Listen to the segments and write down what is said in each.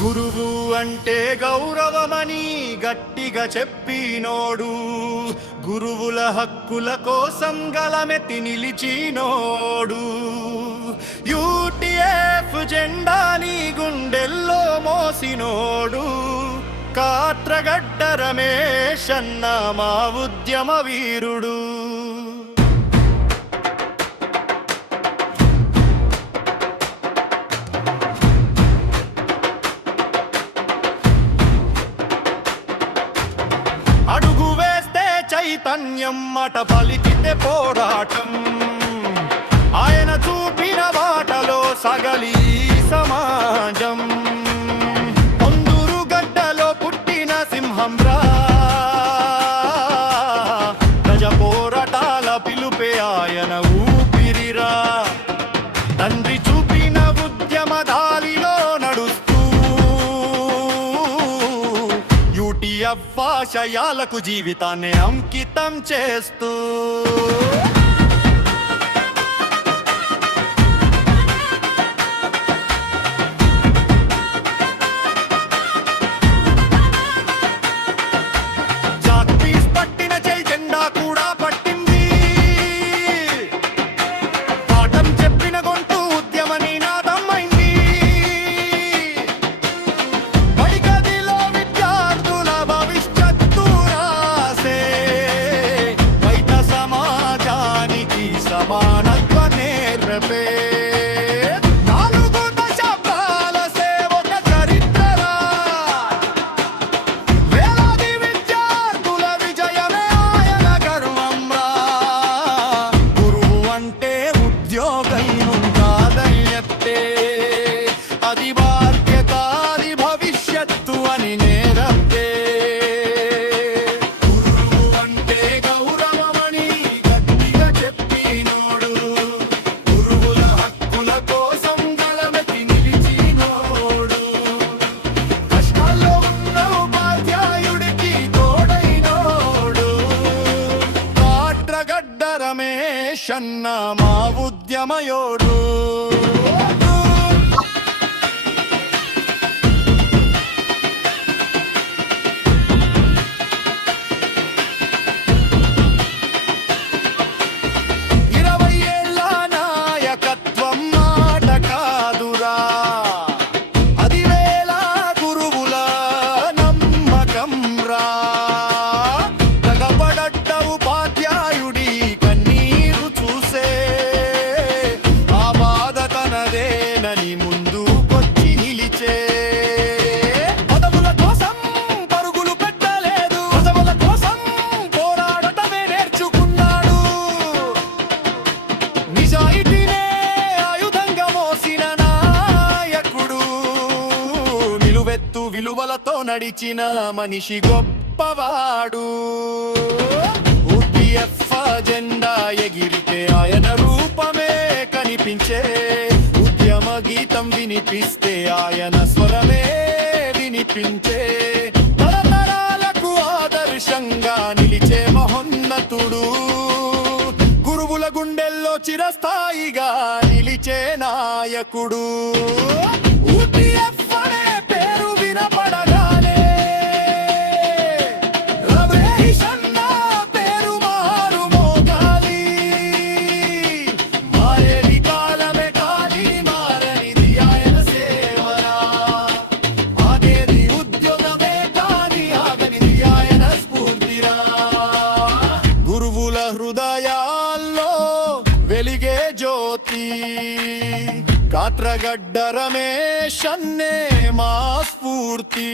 గురువు అంటే గౌరవమని గట్టిగా చెప్పినోడు, గురువుల హక్కుల కోసం గలమెత్తి నిలిచినోడు, యూటీఎఫ్ జెండాని గుండెల్లో మోసినోడు, కాట్రగడ్డ రమేష్ అన్న మా ఉద్యమ వీరుడు. అడుగు వేస్తే చైతన్యం, మాట పలికితే పోరాటం, ఆయన చూపిన బాటలో సగలి సమాజం. కొందూరు గడ్డలో పుట్టిన సింహంరా, ప్రజ పోరాటాల పిలుపే ఆయన ఊపిరిరా. తండ్రి చూపిన ఉద్యమ దారిలో నడుస్తూ యూటీఎఫ్ ఆశయాలకు జీవితాన్ని అంకితం చేస్తూ పట్టిన జై జెండా కూడా పట్టింది, పాఠం చెప్పిన గొంతు ఉద్యమ నినాదమైంది. బడిగదిలో విద్యార్థుల భవిష్యత్తు రాసే బయట సమాజానికి సమానత్వ నేర్పే అది బాధ్యత, అది భవిష్యత్తు అని నేరప్పే. గురువు అంటే గౌరవమని గట్టిగా చెప్పినోడు, గురువుల హక్కుల కోసం గలమెత్తి నిలిచినోడు, కష్టాల్లో ఉన్న ఉపాధ్యాయుడికి తోడైనోడు, కాట్రగడ్డ రమేష్ అన్న మా ఉద్యమయోడు. ముందుకొచ్చి నిలిచే పదవుల కోసం పరుగులు పెట్టలేదు, పదవుల కోసం పోరాడటమే నేర్చుకున్నాడు. నిజాయితీనే ఆయుధంగా మోసిన నాయకుడు, నిలువెత్తు విలువలతో నడిచిన మనిషి గొప్పవాడు. యూటీఎఫ్ జెండా ఎగిరితే ఆయన రూపమే కనిపించే, గీతం వినిపిస్తే ఆయన స్వరమే వినిపించే, తరతరాలకు ఆదర్శంగా నిలిచే మహోన్నతుడు, గురువుల గుండెల్లో చిరస్థాయిగా నిలిచే నాయకుడు. యూటీఎఫ్ అనే పేరు వినపడగానే రమేష్ అన్న పేరు మారు మోగాలి. మారేది కాలమే కాలి మారనిది ఆయన సేవరా, ఆగేది ఉద్యోగమే కాని ఆగనిది ఆయన స్ఫూర్తిరా. గురువుల హృదయాల్లో వెలిగే జ్యోతి, కాట్రగడ్డ రమేష్ అన్నే మా స్ఫూర్తి.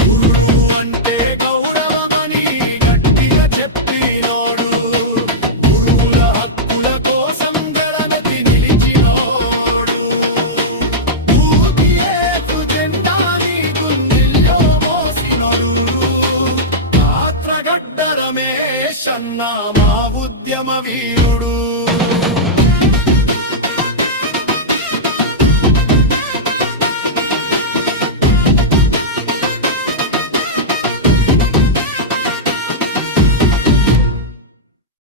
గురువు అంటే గౌరవమని గట్టిగా చెప్పినోడు, గురువుల హక్కుల కోసం గలమెత్తి నిలిచినోడు, యూటీఎఫ్ జెండాని గుండెల్లో మోసినోడు, కాట్రగడ్డ రమేష్ అన్న మా ఉద్యమ వీరుడు.